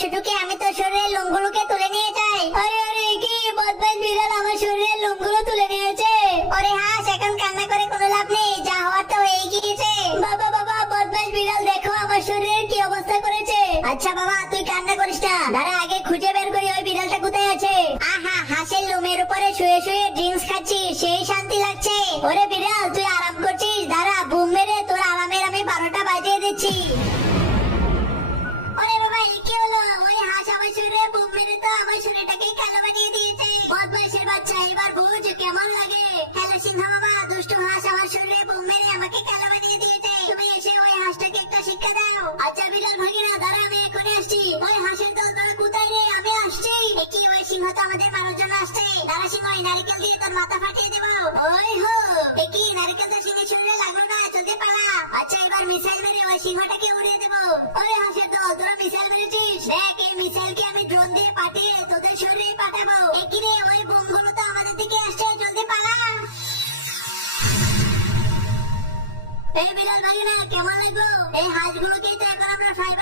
শুটুকে, আমি তো শরীরের লোমগুলোকে তুলে নিয়ে যাই। আরে আরে কি বদমাইশ বিড়াল আমার শরীরের লোমগুলো তুলে নিয়েছে। ওরে হাঁস, এখন কান্না করে কোনো লাভ নেই, যা হওয়ার তো হয়ে গিয়েছে। বাবা বাবা, বদমাইশ বিড়াল দেখো আমার শরীরের কি অবস্থা করেছে। আচ্ছা বাবা, তুই কান্না করিস না, দাঁড়া আগে খুঁজে বের করি ওই বিড়ালটা কোথায় আছে। আহা, হাঁসের লোমের উপরে শুয়ে শুয়ে ড্রিঙ্কস খাচ্ছি, সেই শান্তি লাগছে। ওরে বিড়াল, তুই আরাম করছিস, দাঁড়া বুম মেরে তোর আরামের আমি 12টা বাজিয়ে দিচ্ছি। ওরে বাবা, এই কি হলো? ওই হাঁস আমার শরীরে বুম মেরে তো আমার শরীরটাকে কালো বানিয়ে দিয়েছে। বদমাইশের বাচ্চা, এবার বুঝ কেমন লাগে। হ্যালো সিংহ বাবা, দুষ্টু হাঁস আমার শরীরে বুম মেরে আমাকে কালো বানিয়ে দিয়েছে। তুমি এসে ওই হাঁসটাকে একটা শিক্ষা দাও। আচ্ছা বিড়াল ভাগিনা, দাঁড়া আমি এখনই আসছি। ওই হাঁসের দল তোরা কোথায় রে? আমি আসছি। কি ওই সিংহ তো আমাদের মারার জন্য আসছে। দাঁড়া সিংহ, এই নারকেল দিয়ে তোর মাথা ফাটিয়ে দেবো। ওই হো, কি নারকেলটা সিংহের শরীরে লাগলো না, চলতে পালা। আচ্ছা এবার মিসাইল মেরে ওই সিংহটাকে উড়িয়ে দেবো। ওরে হাঁসের দল, তোরা মিসাইল মেরেছিস? দেখ, এই মিসাইলকে আমি ড্রোন দিয়ে পাঠিয়ে তোদের শরীরে পাঠাবো। কি রে, ওই বোমগুলো তো আমাদের দিকে আসছে, চলতে পালা। এই বিড়াল ভাগিনা, কেমন লাগলো? এই হাঁসগুলোকে তো এখন আমরা ফ্রাই